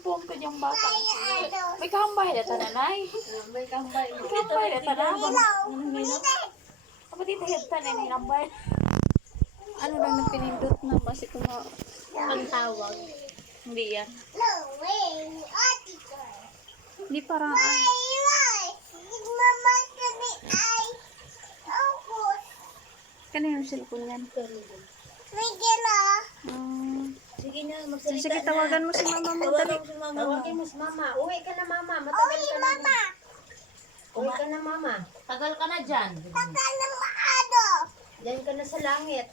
ampon ko yung bata. May kambay na tananay. May kambay. May kambay na tananay. Apa dito heptan na nilambay. Ano lang na pinindot na basi ko na Ang tawag. hindi yan. Hindi parang kanina yung cellphone yan. Sige na, Sige, tawagan mo si mama mo. Dali. Tawagin mo si mama. Uwi ka na mama. Matagal ka na. Uwi ka na mama. Tagal ka na dyan. Diyan ka na sa langit.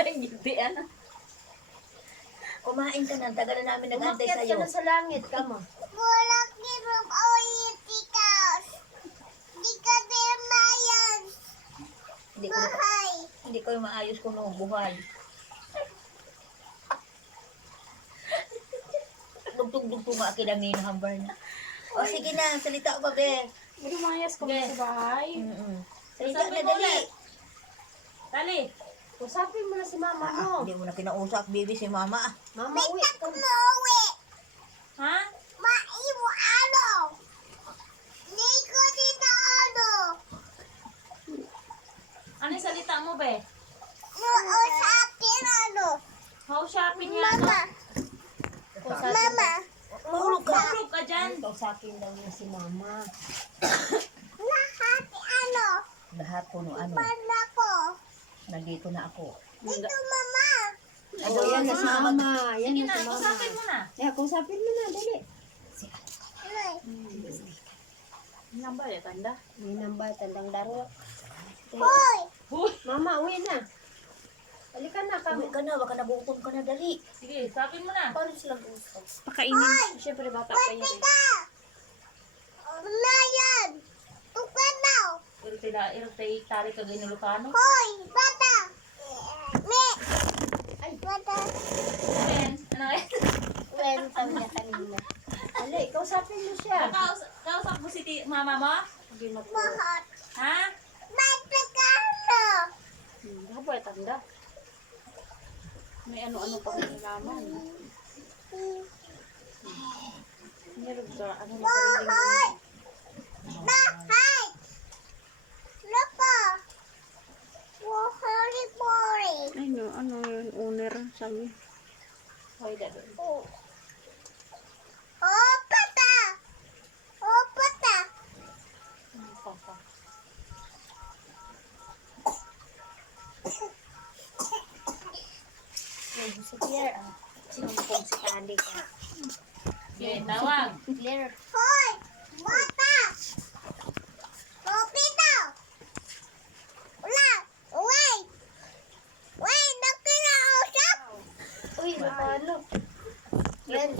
Hindi ano. Kumain ka na. Tagal na namin nag-antay Umakyat sa'yo. ka na sa langit ka mo. Hindi ko yung maayos kung buhay. Dugtong-dugtong nga kinangin ng hambar na. O sige na, salita ko ba, be? Lumayas ko sa bahay. Salita na, dali. Dali. Usapin mo na si mama mo. Hindi mo na kinausap, baby, si mama. Mama, uwi ka na. Ha? Ano yung salita mo, be? How shopping yan? Mahulog ka. Tulog ka dyan. Usapin daw niya si mama. Lahat po no ano, nandito na ako. Oh, yan na si mama. Yan Sige na na, si mama. kusapin mo na. Kusapin mo na, dali. Nambay, tanda. May nambay, tandang daro. Uy! Mama, uwi na. Halika na kami. Uwi ka na, wag ka na bukom ka na, dali. Sige, sapin mo na. Paano silang usap? Pakainin. Siyempre, bata pa yun. Irte, tari ka ginulukano. Ben, ano eh? Kwenta niya kanina. Dali, kausapin mo siya. Kausap mo si mama mo? Ha? Ano ba, tanda? May ano-ano pa nalaman. Meron ka, ano na sariling ay no, ano yun, owner, sabi. Hoy, dado. Papa. Si Claire, sinumpong si Tali ka. Okay, tawag. Claire, uy, paano? Claire,